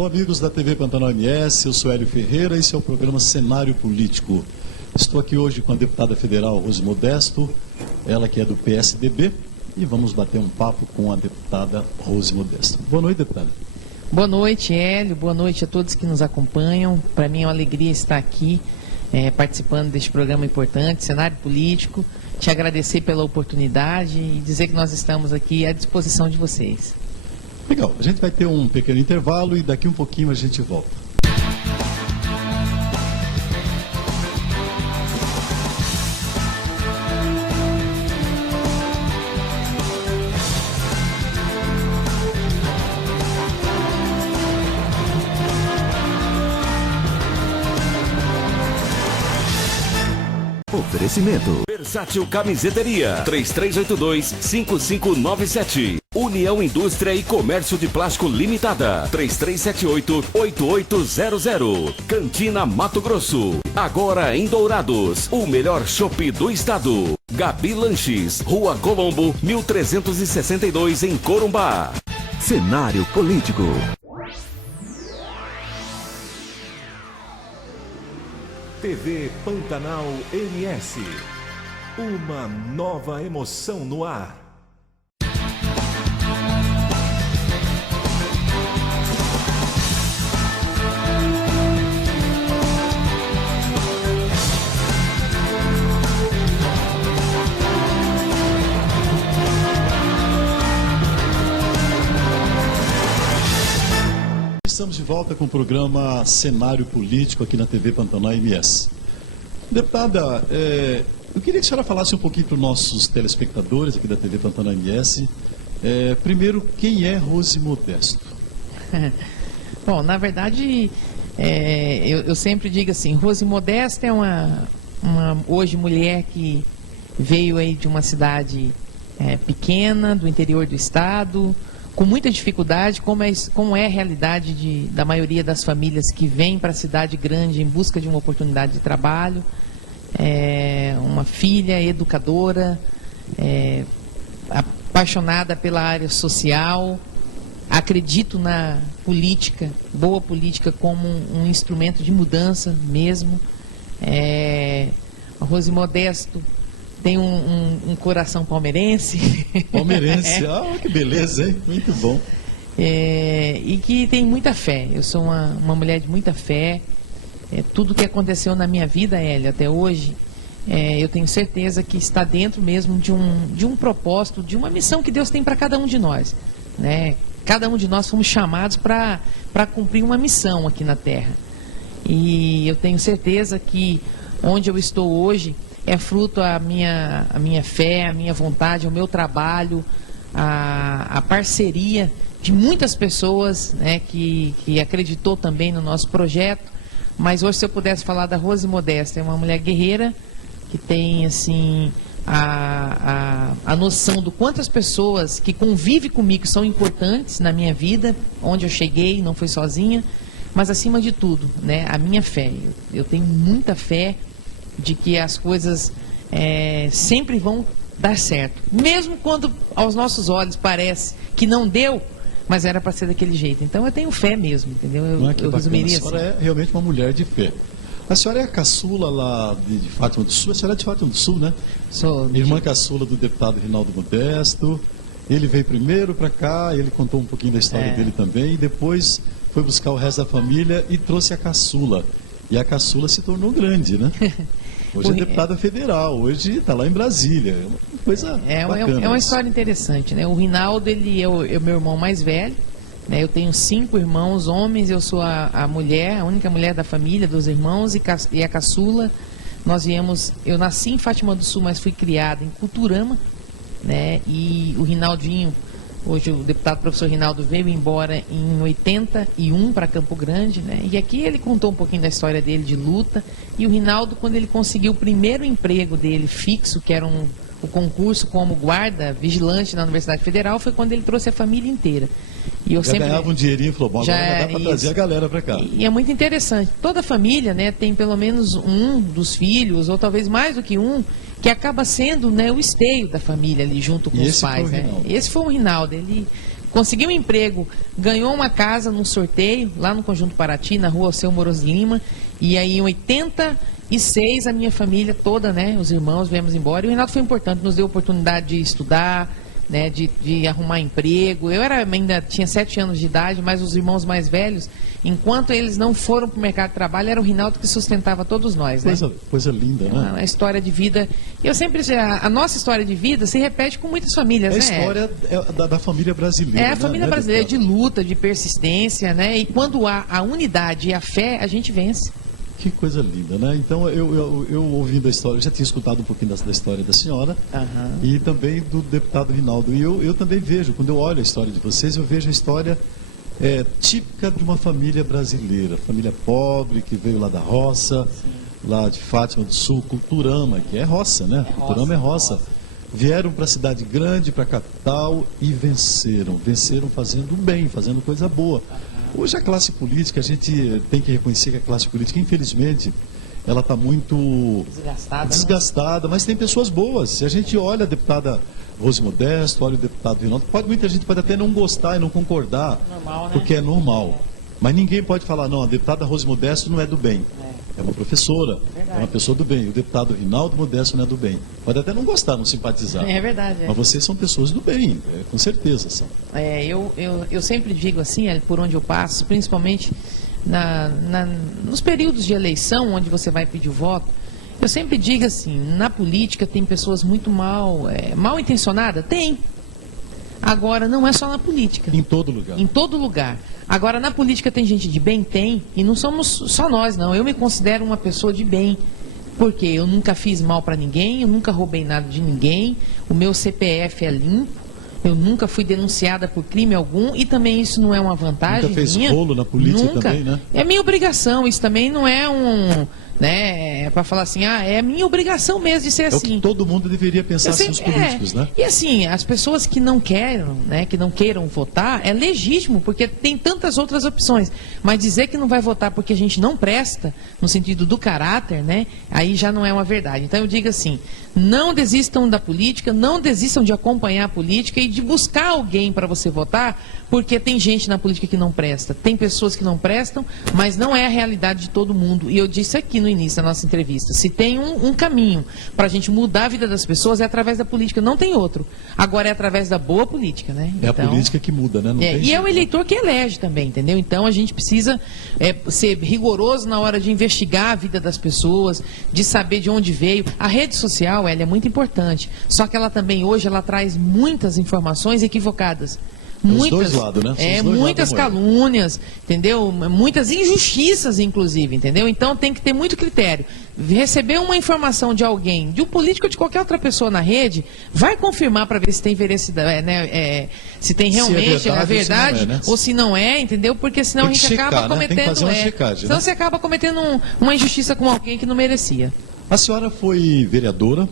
Alô, amigos da TV Pantanal MS, eu sou Hélio Ferreira, esse é o programa Cenário Político. Estou aqui hoje com a deputada federal Rose Modesto, ela que é do PSDB, e vamos bater um papo com a deputada Rose Modesto. Boa noite, deputada. Boa noite, Hélio, boa noite a todos que nos acompanham. Para mim é uma alegria estar aqui participando deste programa importante, Cenário Político. Te agradecer pela oportunidade e dizer que nós estamos aqui à disposição de vocês. Legal, a gente vai ter um pequeno intervalo e daqui um pouquinho a gente volta. Oferecimento Versátil Camiseteria 3382-5597. União Indústria e Comércio de Plástico Limitada 3378-8800. Cantina Mato Grosso. Agora em Dourados, o melhor chopp do estado. Gabi Lanches, Rua Colombo, 1362 em Corumbá. Cenário Político. TV Pantanal MS. Uma nova emoção no ar. Estamos de volta com o programa Cenário Político aqui na TV Pantanal MS. Deputada, eu queria que a senhora falasse um pouquinho para os nossos telespectadores aqui da TV Pantanal MS. Primeiro, quem é Rose Modesto? Bom, na verdade, eu sempre digo assim, Rose Modesto é uma hoje mulher que veio aí de uma cidade pequena, do interior do estado, com muita dificuldade, como é a realidade da maioria das famílias que vêm para a cidade grande em busca de uma oportunidade de trabalho. Uma filha educadora, apaixonada pela área social, acredito na política, boa política como um instrumento de mudança mesmo. A Rose Modesto tem um coração palmeirense. Palmeirense, que beleza, hein? Muito bom. E que tem muita fé. Eu sou uma mulher de muita fé. Tudo que aconteceu na minha vida, Hélio, até hoje, eu tenho certeza que está dentro mesmo de um propósito, de uma missão que Deus tem para cada um de nós, né? Cada um de nós fomos chamados para cumprir uma missão aqui na Terra. E eu tenho certeza que onde eu estou hoje é fruto a minha fé, a minha vontade, o meu trabalho, a parceria de muitas pessoas, né, que acreditou também no nosso projeto. Mas hoje, se eu pudesse falar da Rose Modesto, é uma mulher guerreira que tem assim a noção do quantas pessoas que convivem comigo são importantes na minha vida, onde eu cheguei, não fui sozinha, mas acima de tudo, né, a minha fé. Eu tenho muita fé de que as coisas sempre vão dar certo. Mesmo quando aos nossos olhos parece que não deu, mas era para ser daquele jeito. Então eu tenho fé mesmo, entendeu? Eu resumiria assim. A senhora é realmente uma mulher de fé. A senhora é a caçula lá de Fátima do Sul. A senhora é de Fátima do Sul, né? Sou. Irmã caçula do deputado Rinaldo Modesto. Ele veio primeiro para cá, ele contou um pouquinho da história dele também, e depois foi buscar o resto da família e trouxe a caçula. E a caçula se tornou grande, né? Hoje é deputada federal, hoje está lá em Brasília. É uma coisa bacana. É uma história interessante, né? O Rinaldo, ele é o meu irmão mais velho, né? Eu tenho 5 irmãos homens, eu sou a mulher, a única mulher da família, dos irmãos, e a caçula. Eu nasci em Fátima do Sul, mas fui criada em Culturama, né? E o Rinaldinho, hoje o deputado professor Rinaldo veio embora em 81 para Campo Grande, né? E aqui ele contou um pouquinho da história dele de luta. E o Rinaldo, quando ele conseguiu o primeiro emprego dele fixo, que era o concurso como guarda vigilante na Universidade Federal, foi quando ele trouxe a família inteira. E eu sempre ganhava um dinheirinho e falou, bom, agora dá para trazer a galera para cá. E é muito interessante. Toda família, né, tem pelo menos um dos filhos, ou talvez mais do que um, que acaba sendo, né, o esteio da família ali junto com os pais. Né? Esse foi o Rinaldo. Ele conseguiu um emprego, ganhou uma casa num sorteio, lá no Conjunto Paraty, na rua Alceu Moroso Lima, e aí em 86 a minha família toda, né, os irmãos, viemos embora, e o Reinaldo foi importante, nos deu a oportunidade de estudar, né, de arrumar emprego. Eu ainda tinha 7 anos de idade, mas os irmãos mais velhos, enquanto eles não foram para o mercado de trabalho, era o Reinaldo que sustentava todos nós, né? Coisa linda, né? A história de vida, eu sempre a nossa história de vida se repete com muitas famílias, É a né? história da família brasileira. É a família né, brasileira de deputado? luta, de persistência, né? E quando há a unidade e a fé, a gente vence. Que coisa linda, né? Então, eu ouvindo a história, eu já tinha escutado um pouquinho da história da senhora e também do deputado Rinaldo. E eu também vejo, quando eu olho a história de vocês, eu vejo a história típica de uma família brasileira. Família pobre, que veio lá da roça, lá de Fátima do Sul, Culturama, que é roça, né? Culturama é roça. Vieram para a cidade grande, para a capital e venceram. Venceram fazendo bem, fazendo coisa boa. Hoje a classe política, a gente tem que reconhecer que a classe política, infelizmente, ela está muito desgastada, mas tem pessoas boas. Se a gente olha a deputada Rose Modesto, olha o deputado Rinaldo, muita gente pode até não gostar e não concordar, Normal, né? porque é normal. Mas ninguém pode falar, não, a deputada Rose Modesto não é do bem. É uma professora, é uma pessoa do bem. O deputado Rinaldo Modesto não é do bem. Pode até não gostar, não simpatizar. É verdade. Mas vocês são pessoas do bem, com certeza são. Eu sempre digo assim, por onde eu passo, principalmente nos períodos de eleição, onde você vai pedir o voto, eu sempre digo assim, na política tem pessoas muito mal intencionadas? Tem. Agora, não é só na política. Em todo lugar. Em todo lugar. Agora, na política tem gente de bem? Tem. E não somos só nós, não. Eu me considero uma pessoa de bem. Porque eu nunca fiz mal para ninguém, eu nunca roubei nada de ninguém, o meu CPF é limpo, eu nunca fui denunciada por crime algum e também isso não é uma vantagem nunca fez minha. rolo na política Nunca. também, né? É minha obrigação, isso também não é para falar assim, é minha obrigação mesmo de ser É o assim. que todo mundo deveria pensar assim, os políticos, né? E assim, as pessoas que não queiram, né, que não queiram votar, é legítimo, porque tem tantas outras opções. Mas dizer que não vai votar porque a gente não presta, no sentido do caráter, né, aí já não é uma verdade. Então eu digo assim, não desistam da política, não desistam de acompanhar a política e de buscar alguém para você votar, porque tem gente na política que não presta. Tem pessoas que não prestam, mas não é a realidade de todo mundo. E eu disse aqui no início da nossa entrevista, se tem um caminho para a gente mudar a vida das pessoas é através da política, não tem outro. Agora é através da boa política, né? É a política que muda, né? Não tem E jeito, é o eleitor que elege também, entendeu? Então a gente precisa ser rigoroso na hora de investigar a vida das pessoas, de saber de onde veio. A rede social, ela é muito importante, só que ela também hoje ela traz muitas informações equivocadas. Os dois lados, né? São os dois Muitas lados da moeda. calúnias, entendeu? Muitas injustiças, inclusive, entendeu? Então tem que ter muito critério. Receber uma informação de alguém, de um político ou de qualquer outra pessoa na rede, vai confirmar para ver se tem veracidade, se tem realmente a verdade ou se não é, entendeu? Porque senão Tem a que gente checar, acaba né? cometendo. Tem que fazer uma checagem, Senão né? você acaba cometendo uma injustiça com alguém que não merecia. A senhora foi vereadora,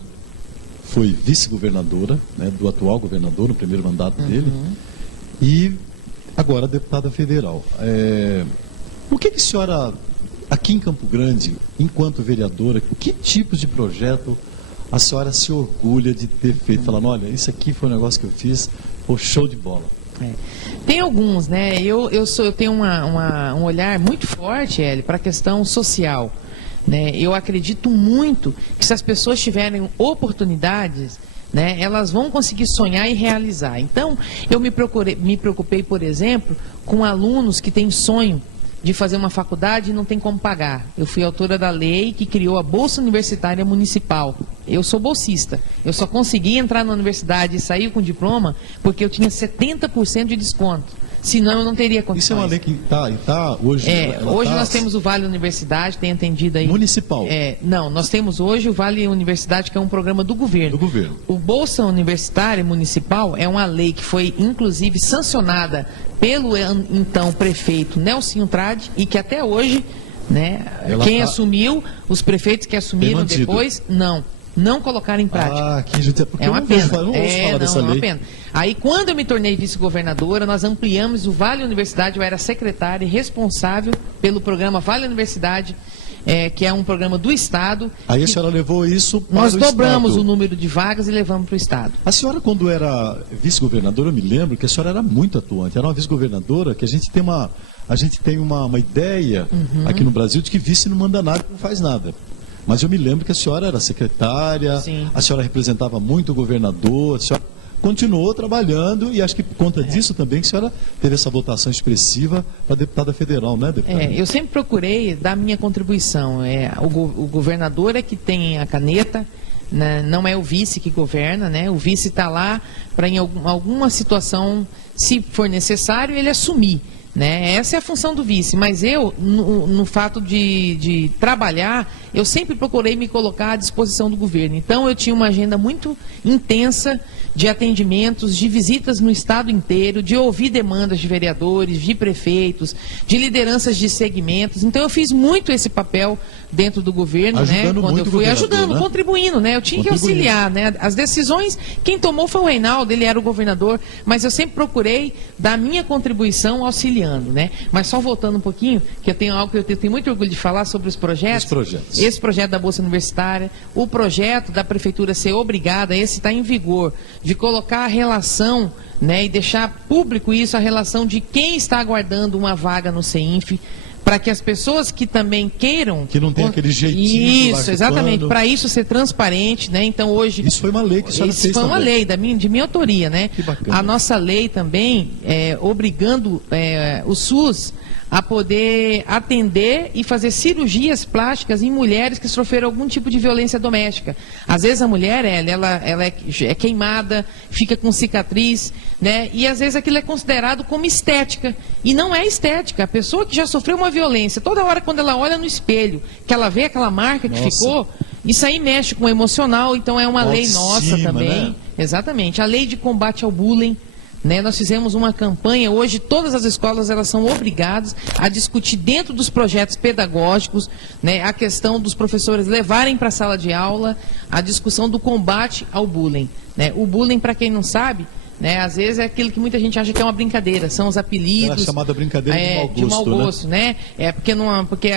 foi vice-governadora, né, do atual governador, no primeiro mandato dele, e agora deputada federal. O que a senhora, aqui em Campo Grande, enquanto vereadora, que tipos de projeto a senhora se orgulha de ter feito? Falando, olha, isso aqui foi um negócio que eu fiz, pô, show de bola. Tem alguns, né? Eu tenho um olhar muito forte, Hélio, para a questão social. Né? Eu acredito muito que se as pessoas tiverem oportunidades, né, elas vão conseguir sonhar e realizar. Então, eu me preocupei, por exemplo, com alunos que têm sonho de fazer uma faculdade e não tem como pagar. Eu fui autora da lei que criou a Bolsa Universitária Municipal. Eu sou bolsista. Eu só consegui entrar na universidade e sair com diploma porque eu tinha 70% de desconto. Senão eu não teria condições. Isso é uma lei que está hoje... Hoje nós temos o Vale Universidade, tem entendido aí... Municipal? Não, nós temos hoje o Vale Universidade, que é um programa do governo. Do governo. O Bolsa Universitária Municipal é uma lei que foi, inclusive, sancionada pelo, então, prefeito Nelsinho Trade, e que até hoje, né, assumiu, os prefeitos que assumiram depois, não colocaram em prática. Que gente, porque é uma pena. Eu não ouço falar dessa lei. É uma pena. Aí, quando eu me tornei vice-governadora, nós ampliamos o Vale Universidade, eu era secretária e responsável pelo programa Vale Universidade, que é um programa do Estado. Aí a senhora levou isso para Nós o dobramos Estado. o número de vagas e levamos para o Estado. A senhora, quando era vice-governadora, eu me lembro que a senhora era muito atuante. Era uma vice-governadora que a gente tem uma ideia aqui no Brasil de que vice não manda nada, não faz nada. Mas eu me lembro que a senhora era secretária, Sim. a senhora representava muito o governador, a senhora continuou trabalhando e acho que por conta disso também que a senhora teve essa votação expressiva para deputada federal, né, deputada? Eu sempre procurei dar minha contribuição. O governador é que tem a caneta, né, não é o vice que governa, né? O vice está lá para em alguma situação, se for necessário, ele assumir. Né? Essa é a função do vice, mas eu, no fato de trabalhar, eu sempre procurei me colocar à disposição do governo. Então, eu tinha uma agenda muito intensa de atendimentos, de visitas no estado inteiro, de ouvir demandas de vereadores, de prefeitos, de lideranças de segmentos. Então, eu fiz muito esse papel dentro do governo, ajudando, né? Quando eu fui ajudando, né? contribuindo, né? Eu tinha que auxiliar, né? As decisões, quem tomou foi o Reinaldo, ele era o governador, mas eu sempre procurei dar minha contribuição auxiliando, né? Mas só voltando um pouquinho, que eu tenho algo que eu tenho muito orgulho de falar sobre os projetos. Os projetos. Esse projeto da Bolsa Universitária, o projeto da Prefeitura ser obrigada, esse está em vigor, de colocar a relação, né, e deixar público isso, a relação de quem está aguardando uma vaga no CEINF, para que as pessoas que também queiram... Que não tem aquele jeitinho... Isso, exatamente, para isso ser transparente, né? Então hoje... Isso foi uma lei que a senhora fez também. Isso foi uma lei de minha autoria, né? Que bacana. A nossa lei também, obrigando o SUS a poder atender e fazer cirurgias plásticas em mulheres que sofreram algum tipo de violência doméstica. Às vezes a mulher, ela é queimada, fica com cicatriz, né? E às vezes aquilo é considerado como estética. E não é estética. A pessoa que já sofreu uma violência, toda hora quando ela olha no espelho, que ela vê aquela marca que ficou, isso aí mexe com o emocional, então é uma lei nossa também. Né? Exatamente. A lei de combate ao bullying. Né, nós fizemos uma campanha, hoje todas as escolas elas são obrigadas a discutir dentro dos projetos pedagógicos, né, a questão dos professores levarem para a sala de aula a discussão do combate ao bullying. Né. O bullying, para quem não sabe, né, às vezes é aquilo que muita gente acha que é uma brincadeira, são os apelidos. É chamada brincadeira de mau gosto, né? Porque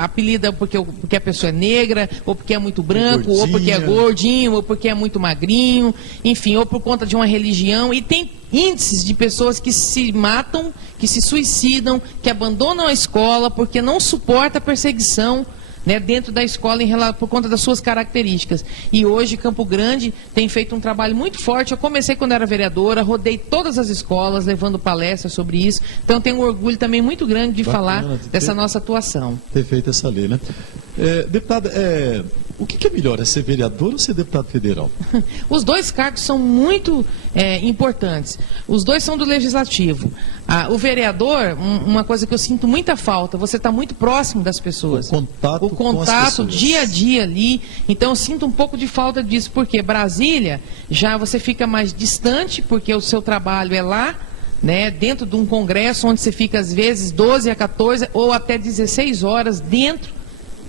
apelida porque a pessoa é negra, ou porque é muito branco, ou porque é gordinho, ou porque é muito magrinho, enfim, ou por conta de uma religião. E tem índices de pessoas que se matam, que se suicidam, que abandonam a escola porque não suporta a perseguição, né, dentro da escola por conta das suas características. E hoje Campo Grande tem feito um trabalho muito forte. Eu comecei quando era vereadora, rodei todas as escolas levando palestras sobre isso. Então tenho um orgulho também muito grande de falar dessa nossa atuação. Ter feito essa lei, né? Deputada, o que é melhor, é ser vereador ou ser deputado federal? Os dois cargos são muito importantes. Os dois são do Legislativo. O vereador, uma coisa que eu sinto muita falta, você está muito próximo das pessoas. O contato dia a dia ali. Então eu sinto um pouco de falta disso, porque Brasília, já você fica mais distante, porque o seu trabalho é lá, né, dentro de um congresso onde você fica às vezes 12 a 14 ou até 16 horas dentro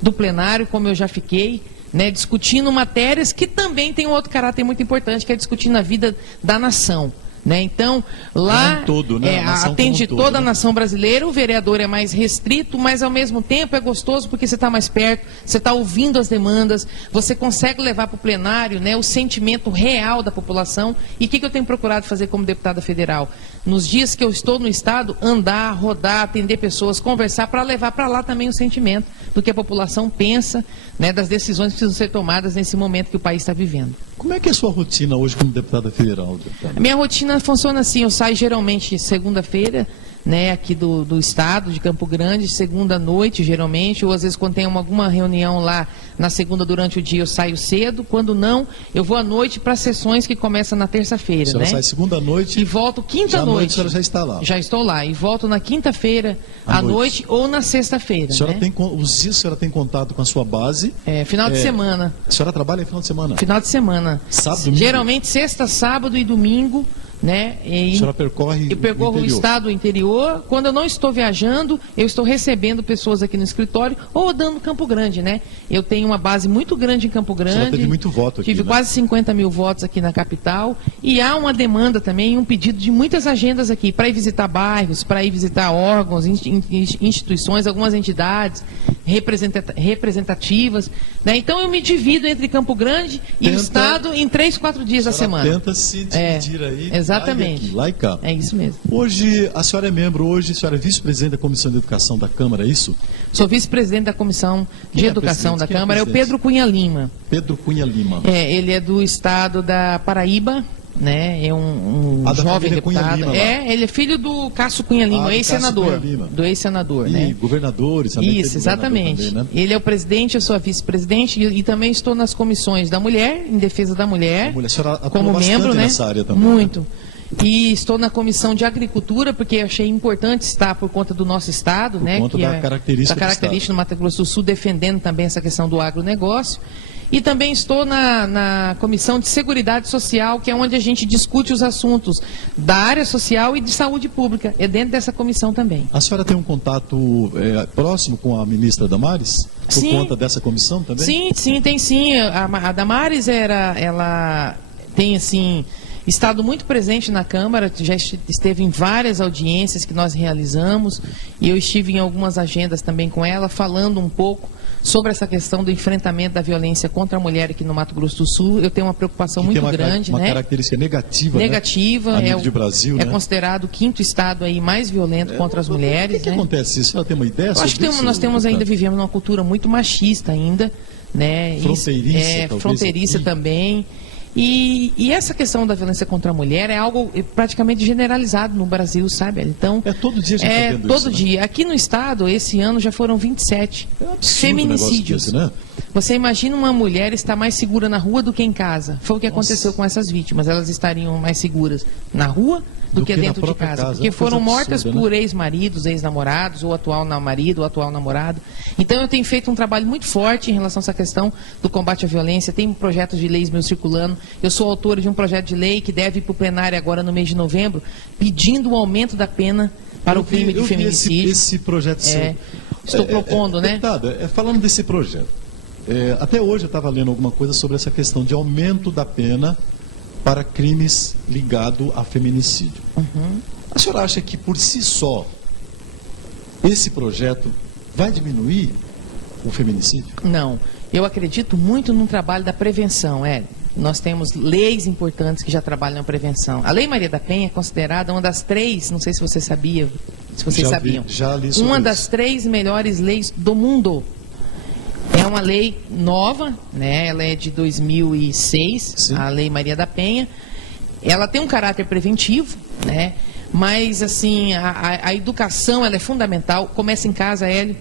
do plenário, como eu já fiquei, né, discutindo matérias que também tem um outro caráter muito importante, que é discutindo a vida da nação. Né? Então, lá todo, né? atende toda a nação brasileira, o vereador é mais restrito, mas ao mesmo tempo é gostoso porque você está mais perto, você está ouvindo as demandas, você consegue levar para o plenário, né, o sentimento real da população. E o que eu tenho procurado fazer como deputada federal? Nos dias que eu estou no Estado, andar, rodar, atender pessoas, conversar, para levar para lá também o sentimento do que a população pensa, né, das decisões que precisam ser tomadas nesse momento que o país está vivendo. Como é que é a sua rotina hoje como deputada federal, deputada? A minha rotina funciona assim, eu saio geralmente segunda-feira, né, aqui do estado, de Campo Grande, segunda noite, geralmente, ou às vezes quando tem alguma reunião lá na segunda durante o dia eu saio cedo, quando não, eu vou à noite para sessões que começam na terça-feira. A senhora sai segunda noite e volto quinta-noite. À noite a senhora já está lá. Já estou lá, e volto na quinta-feira à noite ou na sexta-feira. A senhora tem, os dias a senhora tem contato com a sua base? Final de semana. A senhora trabalha em final de semana? Final de semana. Sábado, domingo? Geralmente sexta, sábado e domingo. Né? A senhora percorre eu percorro o estado, o interior. Quando eu não estou viajando, eu estou recebendo pessoas aqui no escritório ou dando Campo Grande, né? Eu tenho uma base muito grande em Campo Grande. A senhora teve muito voto aqui, tive quase 50 mil votos aqui na capital. E há uma demanda também, um pedido de muitas agendas aqui, para ir visitar bairros, para ir visitar órgãos, instituições, algumas entidades. representativas, né? Então eu me divido entre Campo Grande e o estado em 3, 4 dias da semana. Tenta se dividir aí. Exatamente. Lá e cá. É isso mesmo. Hoje, a senhora é membro, a senhora é vice-presidente da Comissão de Educação da Câmara, é isso? Sou vice-presidente da Comissão de Educação da Câmara, é o Pedro Cunha Lima. Pedro Cunha Lima. Ele é do estado da Paraíba, né? É um jovem deputado. Lima, ele é filho do Cássio Cunha Lima, ex-senador. Do ex-senador, né? E governadores também. Isso, exatamente. Também, né? Ele é o presidente, eu sou a vice-presidente e também estou nas comissões da mulher, em defesa da mulher, A senhora atua como membro, né? nessa área também. Muito. E estou na comissão de agricultura, porque achei importante estar por conta do nosso estado, por né? Conta da característica do Mato Grosso do Sul, defendendo também essa questão do agronegócio. E também estou na Comissão de Seguridade Social, que é onde a gente discute os assuntos da área social e de saúde pública. É dentro dessa comissão também. A senhora tem um contato próximo com a ministra Damares? Por conta dessa comissão também? Sim, tem sim. A Damares, ela tem, assim, estado muito presente na Câmara, já esteve em várias audiências que nós realizamos, e eu estive em algumas agendas também com ela, falando um pouco sobre essa questão do enfrentamento da violência contra a mulher aqui no Mato Grosso do Sul. Eu tenho uma preocupação muito grande, uma né? característica negativa, negativa, né? A nível de Brasil, é né? considerado o 5º estado aí mais violento contra as mulheres. Por que acontece isso? Ela tem uma ideia? Eu acho que nós vivemos numa cultura muito machista ainda, né? Fronteiriça também. E essa questão da violência contra a mulher é algo praticamente generalizado no Brasil, sabe? Então, todo dia a gente está vendo todo isso, dia. Né? Aqui no estado, esse ano já foram 27 feminicídios. Desse, né? Você imagina uma mulher estar mais segura na rua do que em casa. Foi o que aconteceu com essas vítimas. Elas estariam mais seguras na rua do que dentro de casa. Porque foram mortas por ex-maridos, ex-namorados, ou atual marido, ou atual namorado. Então eu tenho feito um trabalho muito forte em relação a essa questão do combate à violência. Tem projetos de leis meus circulando. Eu sou autora de um projeto de lei que deve ir para o plenário agora no mês de novembro, pedindo o aumento da pena para o crime de feminicídio. Esse projeto seu. Estou propondo, né? Deputada, falando desse projeto, até hoje eu estava lendo alguma coisa sobre essa questão de aumento da pena para crimes ligados a feminicídio. Uhum. A senhora acha que, por si só, esse projeto vai diminuir o feminicídio? Não. Eu acredito muito no trabalho da prevenção, Nós temos leis importantes que já trabalham na prevenção. A Lei Maria da Penha é considerada uma das 3, não sei se você sabia, se vocês sabiam, já li sobre uma isso. das 3 melhores leis do mundo. É uma lei nova, né? Ela é de 2006, Sim. A Lei Maria da Penha. Ela tem um caráter preventivo, né? Mas, assim, a educação ela é fundamental. Começa em casa, Hélio.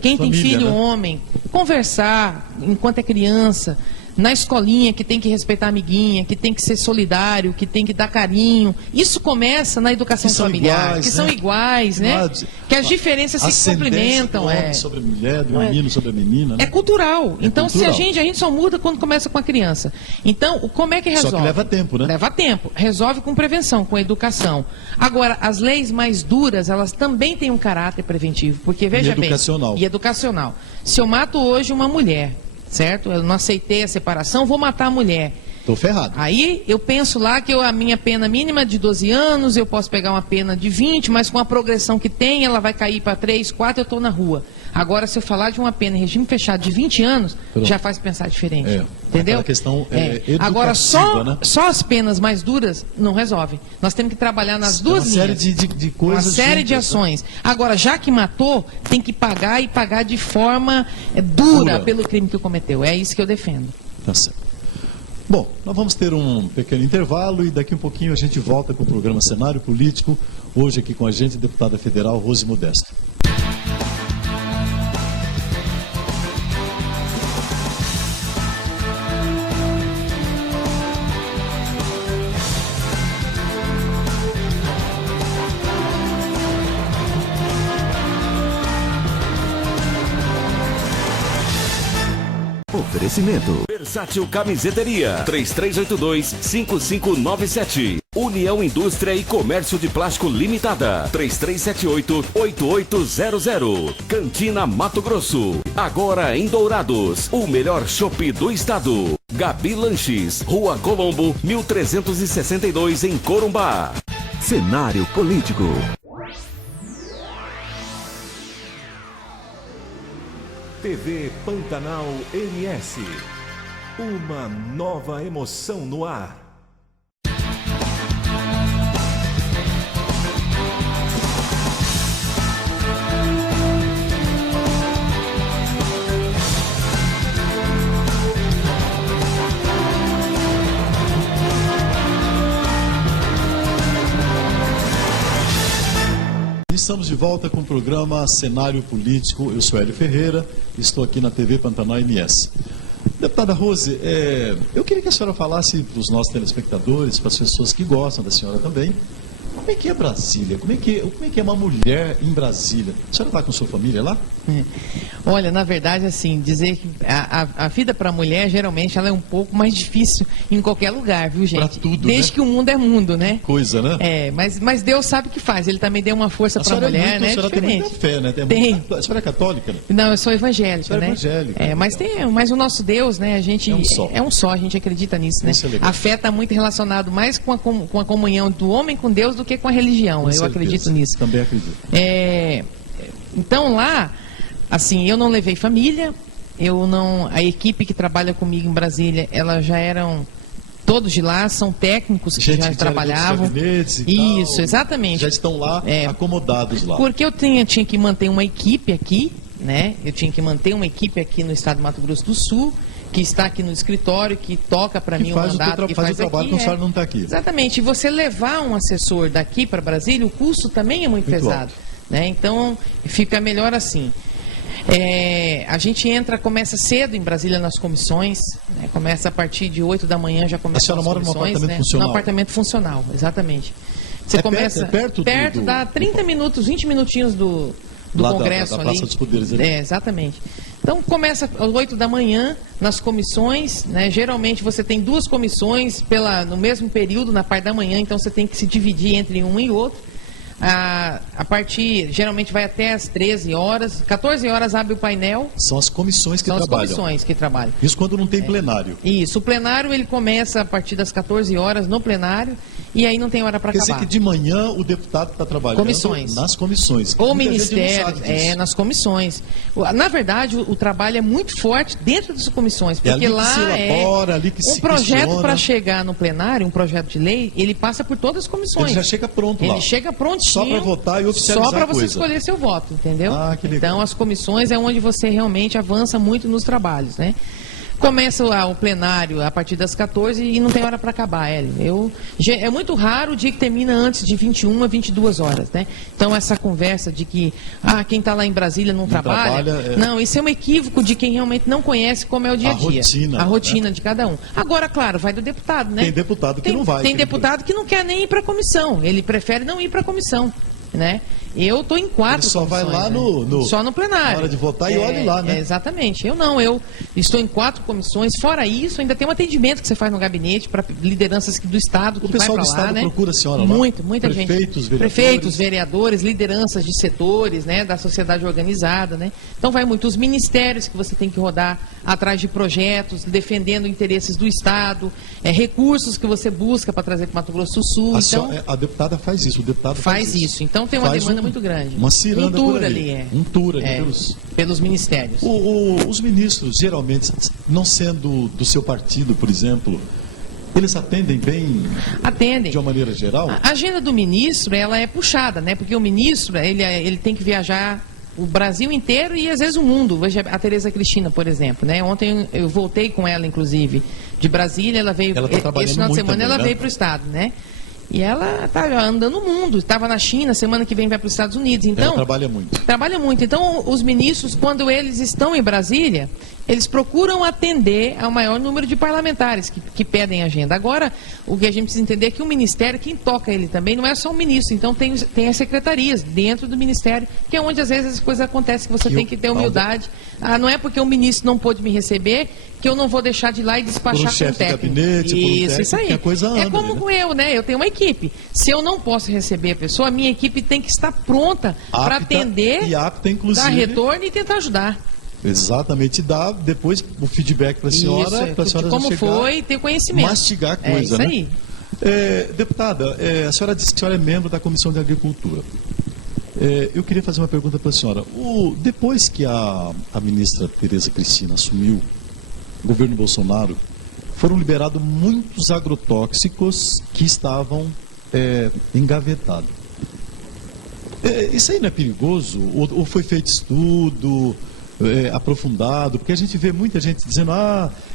Quem tem filho, né? homem, conversar enquanto é criança, na escolinha, que tem que respeitar a amiguinha, que tem que ser solidário, que tem que dar carinho. Isso começa na educação familiar, que são iguais, né? Que as diferenças se complementam. Do homem sobre a mulher, do menino sobre a menina. Né? É cultural. Então, cultural. Se a gente só muda quando começa com a criança. Então, como é que resolve? Só que leva tempo, né? Leva tempo. Resolve com prevenção, com educação. Agora, as leis mais duras, elas também têm um caráter preventivo. Porque, veja bem... E educacional. Se eu mato hoje uma mulher, certo? Eu não aceitei a separação, vou matar a mulher. Estou ferrado. Aí eu penso lá que a minha pena mínima é de 12 anos, eu posso pegar uma pena de 20, mas com a progressão que tem, ela vai cair para 3, 4, eu estou na rua. Agora, se eu falar de uma pena em regime fechado de 20 anos, já faz pensar diferente. Entendeu? A questão educativa, agora, né? só as penas mais duras não resolvem. Nós temos que trabalhar nas duas linhas. Uma série de coisas. Uma série de ações. Agora, já que matou, tem que pagar e pagar de forma dura pelo crime que cometeu. É isso que eu defendo. Tá certo. Bom, nós vamos ter um pequeno intervalo e daqui um pouquinho a gente volta com o programa Cenário Político. Hoje aqui com a gente, a deputada federal Rose Modesto. Oferecimento. Versátil Camiseteria. 3382-5597. União Indústria e Comércio de Plástico Limitada. 3378-8800. Cantina Mato Grosso. Agora em Dourados. O melhor chopp do estado. Gabi Lanches. Rua Colombo, 1362 em Corumbá. Cenário Político. TV Pantanal MS. Uma nova emoção no ar. Estamos de volta com o programa Cenário Político. Eu sou Hélio Ferreira, estou aqui na TV Pantanal MS. Deputada Rose, eu queria que a senhora falasse para os nossos telespectadores, para as pessoas que gostam da senhora também, como é que é Brasília? Como é que é uma mulher em Brasília? A senhora está com sua família lá? Olha, na verdade, assim, dizer que a vida para a mulher, geralmente, ela é um pouco mais difícil em qualquer lugar, viu, gente? Pra tudo, desde né? que o mundo é mundo, né? Coisa, né? Mas Deus sabe o que faz. Ele também deu uma força para a mulher, né? A senhora tem muita fé, né? Tem. A senhora é católica, né? Não, eu sou evangélica, A senhora é né? evangélica. Mas o nosso Deus, né? A gente É um só. a gente acredita nisso, né? Isso é legal. A fé está muito relacionado mais com a comunhão do homem com Deus do que com a religião. Com Eu certeza. acredito nisso. Também acredito. Então lá, assim, eu não levei família, a equipe que trabalha comigo em Brasília, elas já eram todos de lá, são técnicos que já trabalhavam. Isso, tal, exatamente. Já estão lá, acomodados lá. Porque eu tinha que manter uma equipe aqui, né? Eu tinha que manter uma equipe aqui no estado do Mato Grosso do Sul, que está aqui no escritório, que toca para mim o mandato, que faz o trabalho aqui, que a senhora não está aqui. Exatamente. E você levar um assessor daqui para Brasília, o custo também é muito pesado. Né? Então, fica melhor assim. A gente começa cedo em Brasília nas comissões, né? Começa a partir de 8 da manhã, já começa as comissões. A senhora mora num apartamento funcional? Num apartamento funcional, exatamente. Você começa perto dá 30 minutos, 20 minutinhos do Congresso da ali. Praça dos Poderes ali. Exatamente. Então começa às 8 da manhã nas comissões, né? Geralmente você tem duas comissões no mesmo período, na parte da manhã, então você tem que se dividir entre um e outro. Geralmente vai até às 13 horas, 14 horas abre o painel. São as comissões que trabalham. São as comissões que trabalham. Isso quando não tem plenário. Isso, o plenário ele começa a partir das 14 horas no plenário e aí não tem hora para acabar. Quer dizer que de manhã o deputado está trabalhando nas comissões. Ou ministério, nas comissões. Na verdade, o trabalho é muito forte dentro das comissões, porque ali lá que se elabora, ali que se projeto para chegar no plenário, um projeto de lei, ele passa por todas as comissões. Ele já chega pronto lá. Ele chega prontinho. Só para votar e oficializar Só para você coisa. escolher seu voto, entendeu? Que legal. Então, as comissões é onde você realmente avança muito nos trabalhos, né? Começa o plenário a partir das 14 e não tem hora para acabar, Hélio. É muito raro o dia que termina antes de 21 a 22 horas, né? Então, essa conversa de que quem está lá em Brasília não trabalha. Não, isso é um equívoco de quem realmente não conhece como é o dia a dia. A rotina de cada um. Agora, claro, vai do deputado, né? Tem deputado que não vai. Tem deputado que não quer nem ir para a comissão. Ele prefere não ir para a comissão, né? Eu estou em 4 Ele só comissões, vai lá só no plenário. Na hora de votar e olhe lá, né? Exatamente. Eu estou em 4 comissões. Fora isso, ainda tem um atendimento que você faz no gabinete para lideranças do Estado que vai para lá, né? O pessoal do Estado procura a senhora lá? Muita gente. Prefeitos, vereadores, lideranças de setores, né? Da sociedade organizada, né? Então vai muito. Os ministérios que você tem que rodar atrás de projetos, defendendo interesses do Estado, recursos que você busca para trazer para o Mato Grosso do Sul. A deputada faz isso, o deputado faz isso. Então tem uma demanda muito grande. Uma ciranda tour ali, Um tour ali pelos ministérios. Os ministros, geralmente, não sendo do seu partido, por exemplo, eles atendem bem? Atendem. De uma maneira geral? A agenda do ministro, ela é puxada, né? Porque o ministro, ele tem que viajar o Brasil inteiro e às vezes o mundo. Veja a Tereza Cristina, por exemplo, né? Ontem eu voltei com ela, inclusive, de Brasília. Ela veio, esse final de semana também, ela né? veio para o estado, né? E ela está andando o mundo, estava na China, semana que vem vai para os Estados Unidos. Então, ela trabalha muito. Trabalha muito. Então, os ministros, quando eles estão em Brasília, eles procuram atender ao maior número de parlamentares que pedem agenda. Agora, o que a gente precisa entender é que o Ministério, quem toca ele também, não é só o ministro. Então, tem as secretarias dentro do Ministério, que é onde às vezes as coisas acontecem, que você tem que ter humildade. Não é porque o ministro não pôde me receber que eu não vou deixar de ir lá e despachar com o técnico. Isso aí. É como eu, né? Eu tenho uma equipe. Se eu não posso receber a pessoa, a minha equipe tem que estar pronta para atender, e apta, inclusive, dar retorno e tentar ajudar. Exatamente, e dar depois o feedback para a senhora, para a senhora como foi, ter conhecimento. Mastigar a coisa, isso aí. Deputada, a senhora disse que a senhora é membro da Comissão de Agricultura. Eu queria fazer uma pergunta para a senhora. Depois que a ministra Tereza Cristina assumiu o governo Bolsonaro, foram liberados muitos agrotóxicos que estavam engavetados. Isso aí não é perigoso? Ou foi feito estudo aprofundado? Porque a gente vê muita gente dizendo,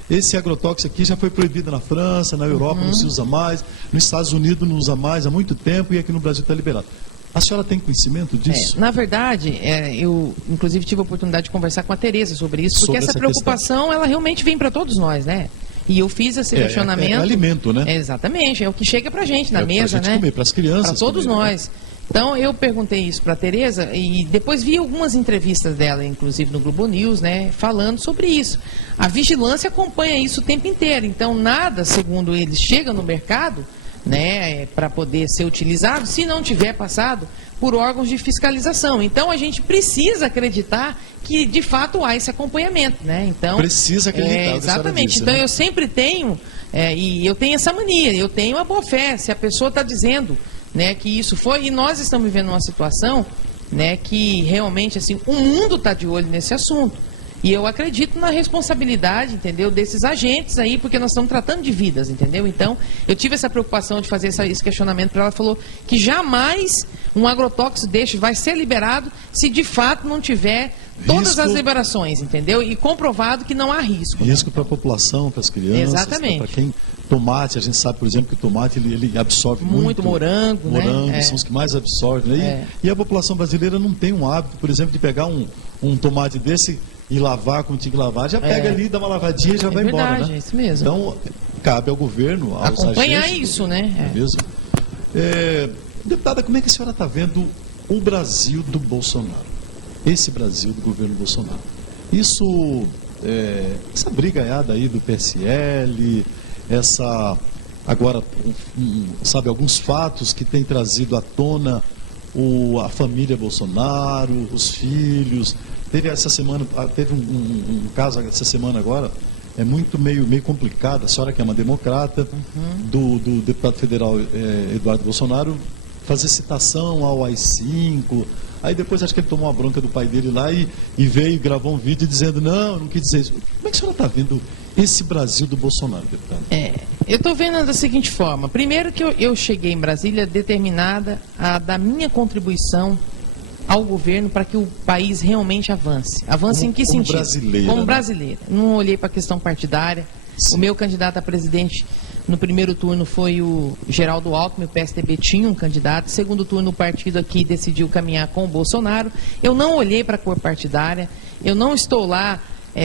esse agrotóxico aqui já foi proibido na França, na Europa não se usa mais, nos Estados Unidos não usa mais há muito tempo e aqui no Brasil está liberado. A senhora tem conhecimento disso? Na verdade, eu inclusive tive a oportunidade de conversar com a Tereza sobre isso, porque essa preocupação, ela realmente vem para todos nós, né? E eu fiz esse questionamento. É alimento, né? Exatamente, é o que chega para a gente na mesa, pra gente comer, para as crianças. Para todos comer, nós. Né? Então, eu perguntei isso para a Tereza e depois vi algumas entrevistas dela, inclusive no Globo News, né, falando sobre isso. A vigilância acompanha isso o tempo inteiro. Então, nada, segundo eles, chega no mercado, né, para poder ser utilizado, se não tiver passado por órgãos de fiscalização. Então, a gente precisa acreditar que, de fato, há esse acompanhamento, né? Então, precisa acreditar. Exatamente. Disse, então, né? eu sempre tenho, e eu tenho essa mania, eu tenho a boa fé. Se a pessoa está dizendo, né, que isso foi, e nós estamos vivendo uma situação, né, que realmente, assim, o mundo está de olho nesse assunto. E eu acredito na responsabilidade, entendeu, desses agentes aí, porque nós estamos tratando de vidas, entendeu? Então, eu tive essa preocupação de fazer esse questionamento para ela. Falou que jamais um agrotóxico deste vai ser liberado se de fato não tiver todas as liberações, entendeu? E comprovado que não há risco. Risco para a população, para as crianças. Exatamente. Para quem... Tomate, a gente sabe, por exemplo, que o tomate ele absorve muito morango, né? São os que mais absorvem, né? E a população brasileira não tem um hábito, por exemplo, de pegar um tomate desse e lavar como tinha que lavar. Já pega ali, dá uma lavadinha e já vai embora, né? É isso mesmo. Então, cabe ao governo, aos acompanhar agentes, isso, né? É mesmo. Deputada, como é que a senhora está vendo o Brasil do Bolsonaro? Esse Brasil do governo Bolsonaro. Isso, essa brigaiada aí do PSL... agora, sabe, alguns fatos que têm trazido à tona a família Bolsonaro, os filhos. Teve um caso essa semana agora, meio complicado. A senhora que é uma democrata, do deputado federal Eduardo Bolsonaro, fazer citação ao AI-5. Aí depois acho que ele tomou uma bronca do pai dele lá e veio, gravou um vídeo dizendo, não quis dizer isso. Como é que a senhora está vendo esse Brasil do Bolsonaro, deputado? Eu estou vendo da seguinte forma. Primeiro que eu cheguei em Brasília determinada a dar minha contribuição ao governo para que o país realmente avance. Avance em que sentido? Como brasileira. Como brasileira. Não olhei para a questão partidária. Sim. O meu candidato a presidente no primeiro turno foi o Geraldo Alckmin, o PSDB tinha um candidato. Segundo turno, o partido aqui decidiu caminhar com o Bolsonaro. Eu não olhei para a cor partidária. Eu não estou lá,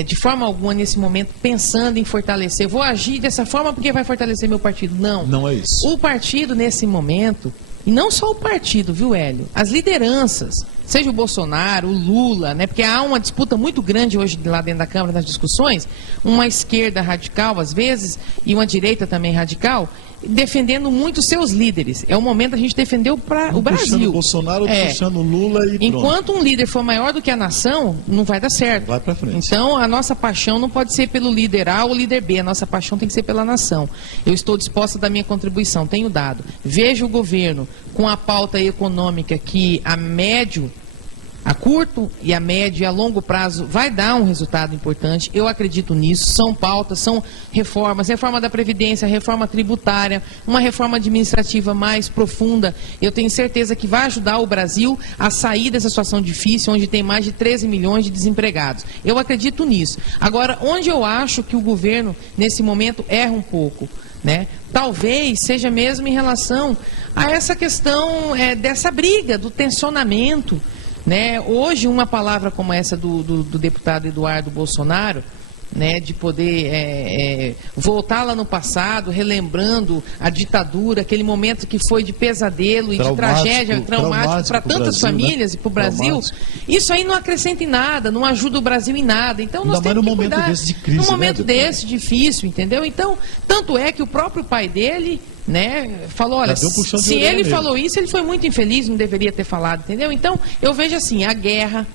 de forma alguma, nesse momento, pensando em fortalecer. Vou agir dessa forma porque vai fortalecer meu partido. Não. Não é isso. O partido, nesse momento, e não só o partido, viu, Hélio? As lideranças, seja o Bolsonaro, o Lula, né? Porque há uma disputa muito grande hoje lá dentro da Câmara, nas discussões, uma esquerda radical, às vezes, e uma direita também radical, defendendo muito seus líderes. É o momento da gente defender o Brasil. Puxando o Bolsonaro, puxando o Lula e enquanto pronto. Um líder for maior do que a nação, não vai dar certo. Vai pra frente. Então, a nossa paixão não pode ser pelo líder A ou líder B. A nossa paixão tem que ser pela nação. Eu estou disposta a dar minha contribuição, tenho dado. Vejo o governo com a pauta econômica que a curto e a médio e a longo prazo vai dar um resultado importante. Eu acredito nisso. São pautas, são reformas, reforma da Previdência, reforma tributária, uma reforma administrativa mais profunda. Eu tenho certeza que vai ajudar o Brasil a sair dessa situação difícil, onde tem mais de 13 milhões de desempregados. Eu acredito nisso. Agora, onde eu acho que o governo, nesse momento, erra um pouco, né? Talvez seja mesmo em relação a essa questão dessa briga, do tensionamento, né? Hoje, uma palavra como essa do deputado Eduardo Bolsonaro, né, de poder voltar lá no passado, relembrando a ditadura, aquele momento que foi de pesadelo e de tragédia, traumático para tantas famílias, né? E para o Brasil, isso aí não acrescenta em nada, não ajuda o Brasil em nada. Então nós temos que cuidar. Desse de crise, num momento desse difícil, entendeu? Então, tanto é que o próprio pai dele, né, falou, olha, se ele falou isso, ele foi muito infeliz, não deveria ter falado, entendeu? Então, eu vejo assim, a guerra,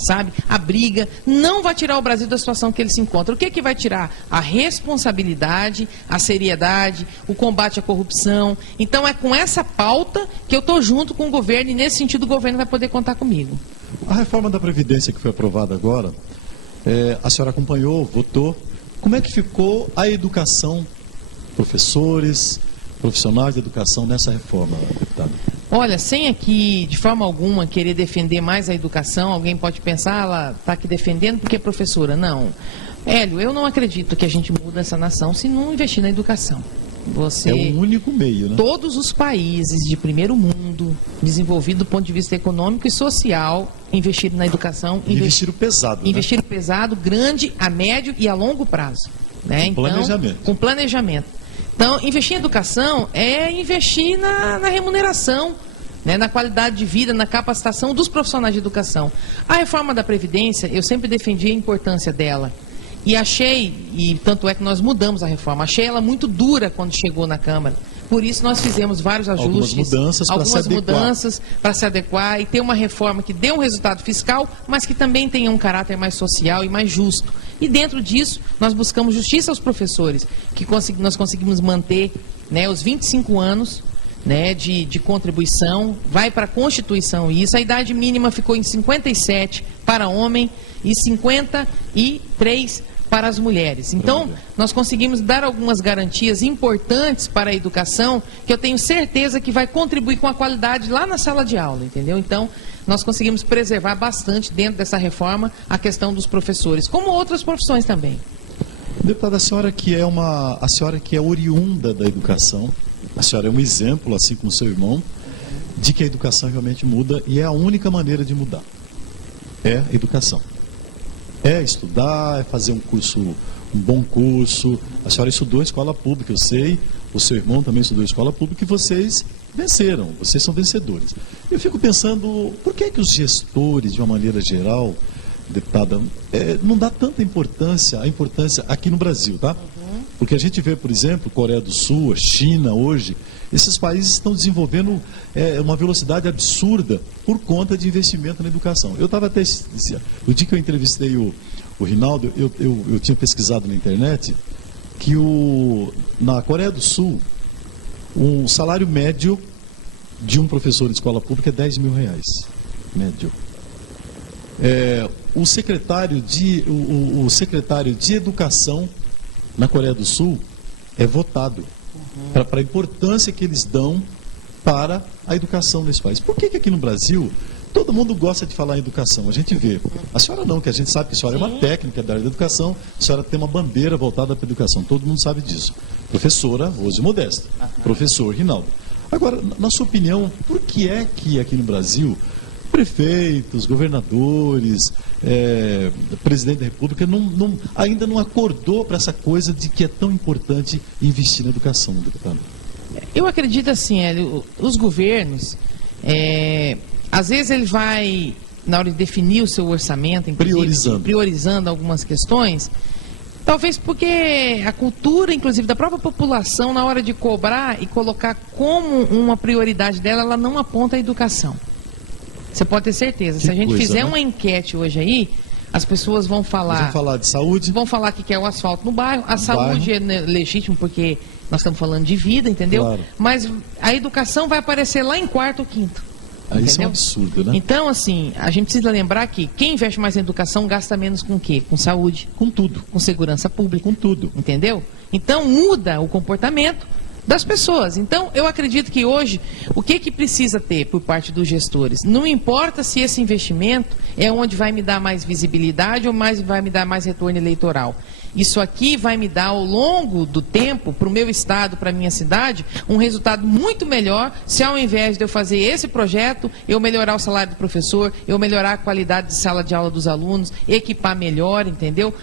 sabe? A briga não vai tirar o Brasil da situação que ele se encontra. O que que vai tirar? A responsabilidade, a seriedade, o combate à corrupção. Então é com essa pauta que eu estou junto com o governo e nesse sentido o governo vai poder contar comigo. A reforma da Previdência que foi aprovada agora, a senhora acompanhou, votou. Como é que ficou a educação, professores, profissionais de educação nessa reforma, deputada? Olha, sem aqui, de forma alguma, querer defender mais a educação, alguém pode pensar, ela está aqui defendendo porque é professora. Não. Hélio, eu não acredito que a gente muda essa nação se não investir na educação. É o único meio, né? Todos os países de primeiro mundo, desenvolvidos do ponto de vista econômico e social, investiram na educação. Investiram pesado, investiram pesado, grande, a médio e a longo prazo. Né? Com planejamento. Com planejamento. Então, investir em educação é investir na remuneração, né, na qualidade de vida, na capacitação dos profissionais de educação. A reforma da Previdência, eu sempre defendi a importância dela. E achei, e tanto é que nós mudamos a reforma, achei ela muito dura quando chegou na Câmara. Por isso nós fizemos vários ajustes, algumas mudanças para se adequar e ter uma reforma que dê um resultado fiscal, mas que também tenha um caráter mais social e mais justo. E dentro disso, nós buscamos justiça aos professores, que nós conseguimos manter, né, os 25 anos, né, de contribuição, vai para a Constituição isso. A idade mínima ficou em 57 para homem e 53 para as mulheres. Então, nós conseguimos dar algumas garantias importantes para a educação, que eu tenho certeza que vai contribuir com a qualidade lá na sala de aula, entendeu? Então, nós conseguimos preservar bastante dentro dessa reforma a questão dos professores, como outras profissões também. Deputada, a senhora que é oriunda da educação, a senhora é um exemplo, assim como seu irmão, de que a educação realmente muda e é a única maneira de mudar. É a educação. É estudar, é fazer um bom curso. A senhora estudou em escola pública, eu sei. O seu irmão também estudou em escola pública e vocês venceram, vocês são vencedores. Eu fico pensando, por que os gestores, de uma maneira geral, deputada, não dá tanta importância aqui no Brasil, tá? Porque a gente vê, por exemplo, Coreia do Sul, a China hoje, esses países estão desenvolvendo uma velocidade absurda por conta de investimento na educação. Eu estava até, o dia que eu entrevistei o Rinaldo, eu tinha pesquisado na internet que na Coreia do Sul, um salário médio de um professor de escola pública é 10 mil reais, médio. O secretário de educação na Coreia do Sul é votado para a importância que eles dão para a educação nesse país. Por que aqui no Brasil todo mundo gosta de falar em educação? A gente vê. A senhora não, que a gente sabe que a senhora é uma técnica da área da educação, a senhora tem uma bandeira voltada para a educação, todo mundo sabe disso. Professora Rose Modesto, professor Rinaldo. Agora, na sua opinião, por que é que aqui no Brasil prefeitos, governadores, presidente da República ainda não acordou para essa coisa de que é tão importante investir na educação, deputado? Eu acredito assim, Hélio, os governos, às vezes ele vai, na hora de definir o seu orçamento, priorizando algumas questões, talvez porque a cultura, inclusive, da própria população, na hora de cobrar e colocar como uma prioridade dela, ela não aponta a educação. Você pode ter certeza. Se a gente fizer uma enquete hoje aí, as pessoas vão falar... Vão falar de saúde. Vão falar que quer o asfalto no bairro. A saúde é legítimo porque nós estamos falando de vida, entendeu? Claro. Mas a educação vai aparecer lá em quarto ou quinto. Isso é um absurdo, né? Então, assim, a gente precisa lembrar que quem investe mais em educação gasta menos com o quê? Com saúde. Com tudo. Com segurança pública. Com tudo. Entendeu? Então, muda o comportamento das pessoas. Então, eu acredito que hoje, o que precisa ter por parte dos gestores? Não importa se esse investimento é onde vai me dar mais visibilidade ou vai me dar mais retorno eleitoral. Isso aqui vai me dar, ao longo do tempo, para o meu estado, para a minha cidade, um resultado muito melhor se, ao invés de eu fazer esse projeto, eu melhorar o salário do professor, eu melhorar a qualidade de sala de aula dos alunos, equipar melhor, entendeu?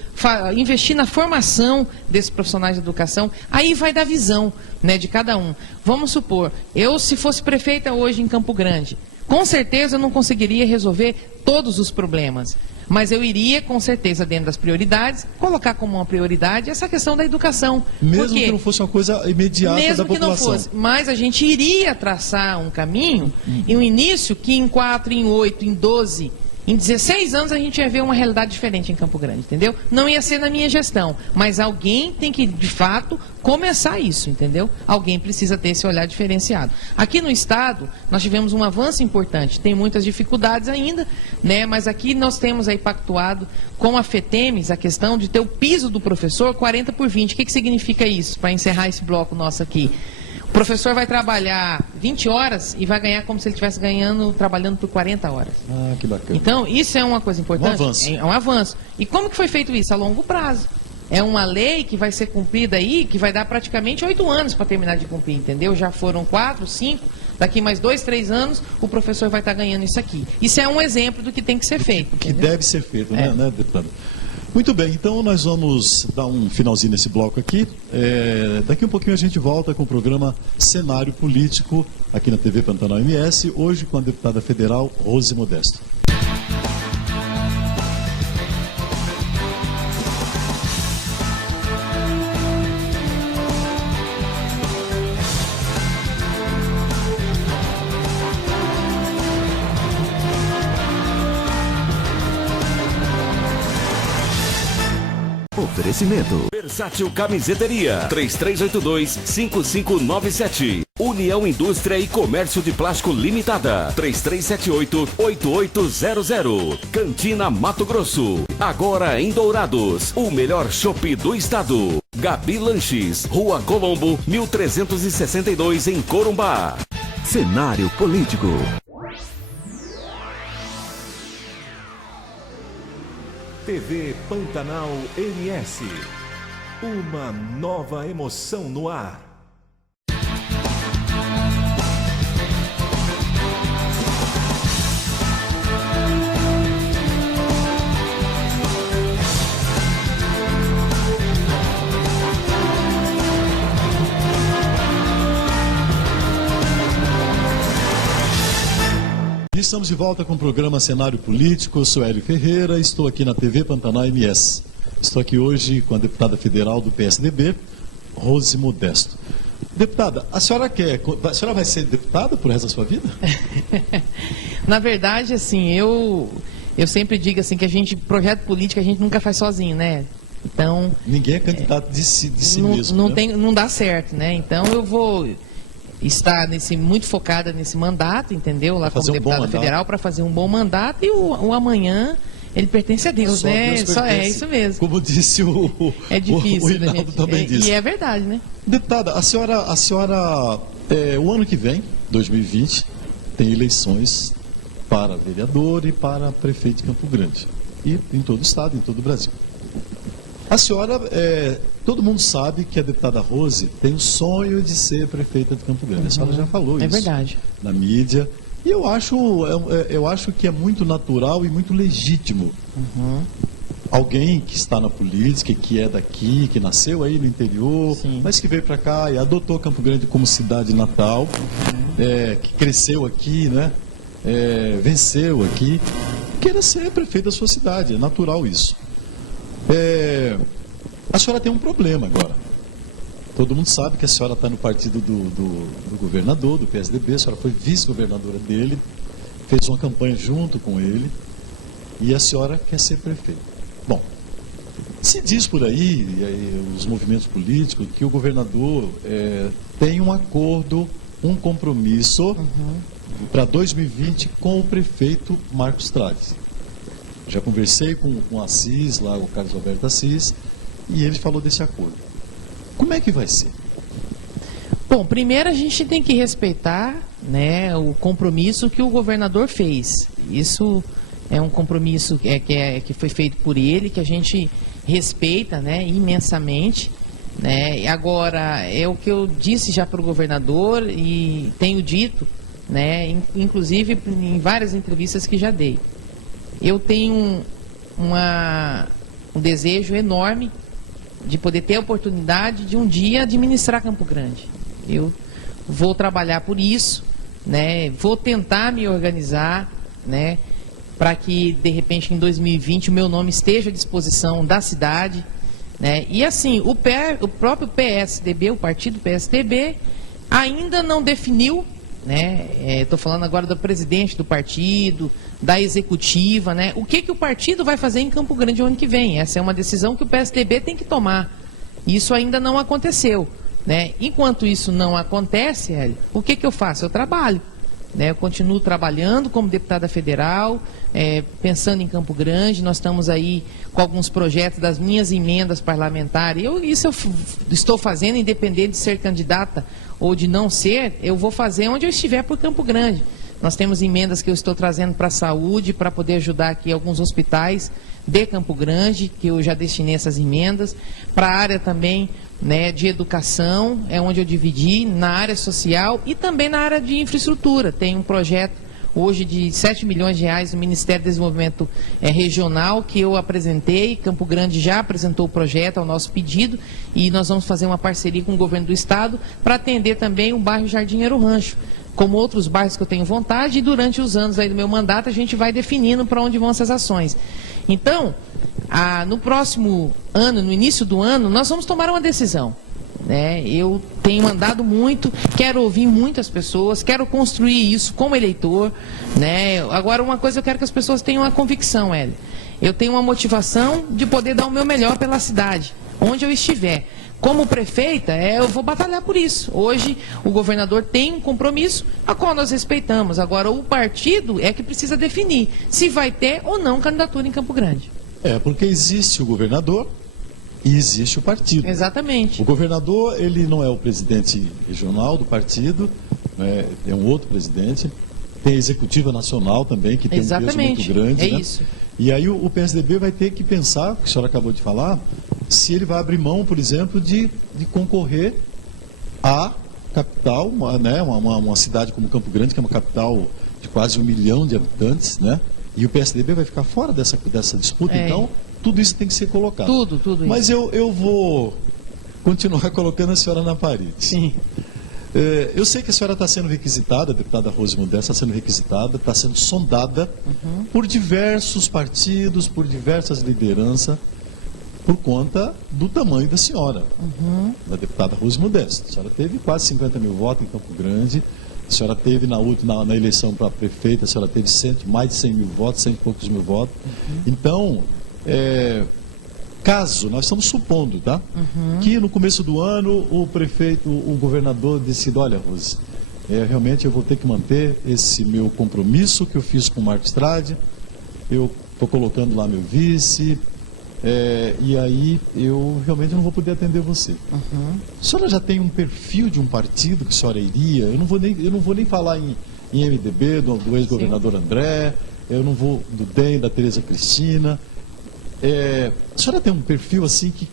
Investir na formação desses profissionais de educação, aí vai dar visão, né, de cada um. Vamos supor, eu, se fosse prefeita hoje em Campo Grande, com certeza eu não conseguiria resolver todos os problemas. Mas eu iria, com certeza, dentro das prioridades, colocar como uma prioridade essa questão da educação. Mesmo que não fosse uma coisa imediata da população. Mesmo que não fosse. Mas a gente iria traçar um caminho e um início que em 4, em 8, em 12 Em 16 anos a gente ia ver uma realidade diferente em Campo Grande, entendeu? Não ia ser na minha gestão, mas alguém tem que, de fato, começar isso, entendeu? Alguém precisa ter esse olhar diferenciado. Aqui no estado, nós tivemos um avanço importante, tem muitas dificuldades ainda, né? Mas aqui nós temos aí pactuado com a FETEMES a questão de ter o piso do professor 40/20. O que significa isso? Para encerrar esse bloco nosso aqui. O professor vai trabalhar 20 horas e vai ganhar como se ele estivesse trabalhando por 40 horas. Ah, que bacana. Então, isso é uma coisa importante. Um avanço. É um avanço. E como que foi feito isso? A longo prazo. É uma lei que vai ser cumprida aí, que vai dar praticamente 8 anos para terminar de cumprir, entendeu? Já foram 4, 5, daqui mais 2, 3 anos, o professor vai estar ganhando isso aqui. Isso é um exemplo do que tem que ser feito. Que entendeu? deve ser feito, né, deputado? Muito bem, então nós vamos dar um finalzinho nesse bloco aqui. Daqui um pouquinho a gente volta com o programa Cenário Político, aqui na TV Pantanal MS, hoje com a deputada federal Rose Modesto. Oferecimento. Versátil Camiseteria. 3382-5597. União Indústria e Comércio de Plástico Limitada. 3378-8800. Cantina Mato Grosso. Agora em Dourados. O melhor chopp do estado. Gabi Lanches. Rua Colombo, 1362 em Corumbá. Cenário Político. TV Pantanal MS. Uma nova emoção no ar. Estamos de volta com o programa Cenário Político. Eu sou Hélio Ferreira, estou aqui na TV Pantanal MS. Estou aqui hoje com a deputada federal do PSDB, Rose Modesto. Deputada, a senhora vai ser deputada por resto da sua vida? Na verdade, assim, eu sempre digo assim que projeto político a gente nunca faz sozinho, né? Então, ninguém é candidato de si mesmo, não, né? não dá certo, né? Então eu vou estar muito focada nesse mandato, entendeu? Lá como deputada federal, para fazer um bom mandato, e o amanhã ele pertence a Deus, só né? Deus Só é isso mesmo. Como disse é difícil, o Hinaldo também disse. E é verdade, né? Deputada, a senhora o ano que vem, 2020, tem eleições para vereador e para prefeito de Campo Grande. E em todo o estado, em todo o Brasil. A senhora, todo mundo sabe que a deputada Rose tem o sonho de ser prefeita de Campo Grande. A senhora já falou isso. É verdade. Na mídia. E eu acho que é muito natural e muito legítimo. Alguém que está na política, que é daqui, que nasceu aí no interior, sim, mas que veio para cá e adotou Campo Grande como cidade natal, que cresceu aqui, né? Venceu aqui, queira ser prefeito da sua cidade. É natural isso. A senhora tem um problema agora. Todo mundo sabe que a senhora está no partido do governador, do PSDB, a senhora foi vice-governadora dele, fez uma campanha junto com ele, e a senhora quer ser prefeita. Bom, se diz por aí, os movimentos políticos, que o governador tem um acordo, um compromisso para 2020 com o prefeito Marcos Traves. Já conversei com o Assis, lá o Carlos Alberto Assis, e ele falou desse acordo. Como é que vai ser? Bom, primeiro a gente tem que respeitar, né, o compromisso que o governador fez. Isso é um compromisso que foi feito por ele, que a gente respeita, né, imensamente. Né? Agora, é o que eu disse já para o governador e tenho dito, né, inclusive em várias entrevistas que já dei. Eu tenho um desejo enorme de poder ter a oportunidade de um dia administrar Campo Grande. Eu vou trabalhar por isso, né? Vou tentar me organizar, né, para que, de repente, em 2020, o meu nome esteja à disposição da cidade. Né? E assim, o próprio PSDB, o partido PSDB, ainda não definiu né? Estou falando agora do presidente do partido, da executiva, né? O que o partido vai fazer em Campo Grande o ano que vem? Essa é uma decisão que o PSDB tem que tomar. Isso ainda não aconteceu, né? Enquanto isso não acontece, Hélio, o que eu faço? Eu trabalho. Eu continuo trabalhando como deputada federal, pensando em Campo Grande. Nós estamos aí com alguns projetos das minhas emendas parlamentares. Isso eu estou fazendo, independente de ser candidata ou de não ser, eu vou fazer onde eu estiver por Campo Grande. Nós temos emendas que eu estou trazendo para a saúde, para poder ajudar aqui alguns hospitais de Campo Grande, que eu já destinei essas emendas, para a área também, né, de educação, é onde eu dividi, na área social e também na área de infraestrutura. Tem um projeto hoje de 7 milhões de reais do Ministério do Desenvolvimento Regional que eu apresentei. Campo Grande já apresentou o projeto ao nosso pedido e nós vamos fazer uma parceria com o governo do estado para atender também o bairro Jardineiro Rancho, como outros bairros que eu tenho vontade, e durante os anos aí do meu mandato a gente vai definindo para onde vão essas ações. Então, no próximo ano, no início do ano, nós vamos tomar uma decisão, né? Eu tenho andado muito, quero ouvir muitas pessoas, quero construir isso como eleitor, né? Agora, uma coisa eu quero que as pessoas tenham uma convicção, Hélio. Eu tenho uma motivação de poder dar o meu melhor pela cidade, onde eu estiver. Como prefeita, eu vou batalhar por isso. Hoje, o governador tem um compromisso, a qual nós respeitamos. Agora, o partido é que precisa definir se vai ter ou não candidatura em Campo Grande. Porque existe o governador e existe o partido. Exatamente. O governador, ele não é o presidente regional do partido, né? É um outro presidente. Tem a executiva nacional também, que tem um peso muito grande. É né? isso. E aí o PSDB vai ter que pensar, o que a senhora acabou de falar, se ele vai abrir mão, por exemplo, de concorrer à capital, uma cidade como Campo Grande, que é uma capital de quase 1 milhão de habitantes, né? E o PSDB vai ficar fora dessa disputa, então tudo isso tem que ser colocado. Tudo isso. Mas eu vou continuar colocando a senhora na parede. Sim. Eu sei que a senhora está sendo requisitada, a deputada Rose Modesta está sendo requisitada, está sendo sondada por diversos partidos, por diversas lideranças, por conta do tamanho da senhora, da deputada Rose Modesta. A senhora teve quase 50 mil votos em Campo Grande, a senhora teve na eleição para prefeita, a senhora teve mais de 100 mil votos, 100 e poucos mil votos. Então, caso, nós estamos supondo, tá? Que no começo do ano o prefeito, o governador decida, olha, Rose, realmente eu vou ter que manter esse meu compromisso que eu fiz com o Marco Estrade, eu estou colocando lá meu vice, e aí eu realmente não vou poder atender você. A senhora já tem um perfil de um partido que a senhora iria? Eu não vou nem falar em MDB, do ex-governador André, eu não vou do DEM, da Tereza Cristina. A senhora tem um perfil assim que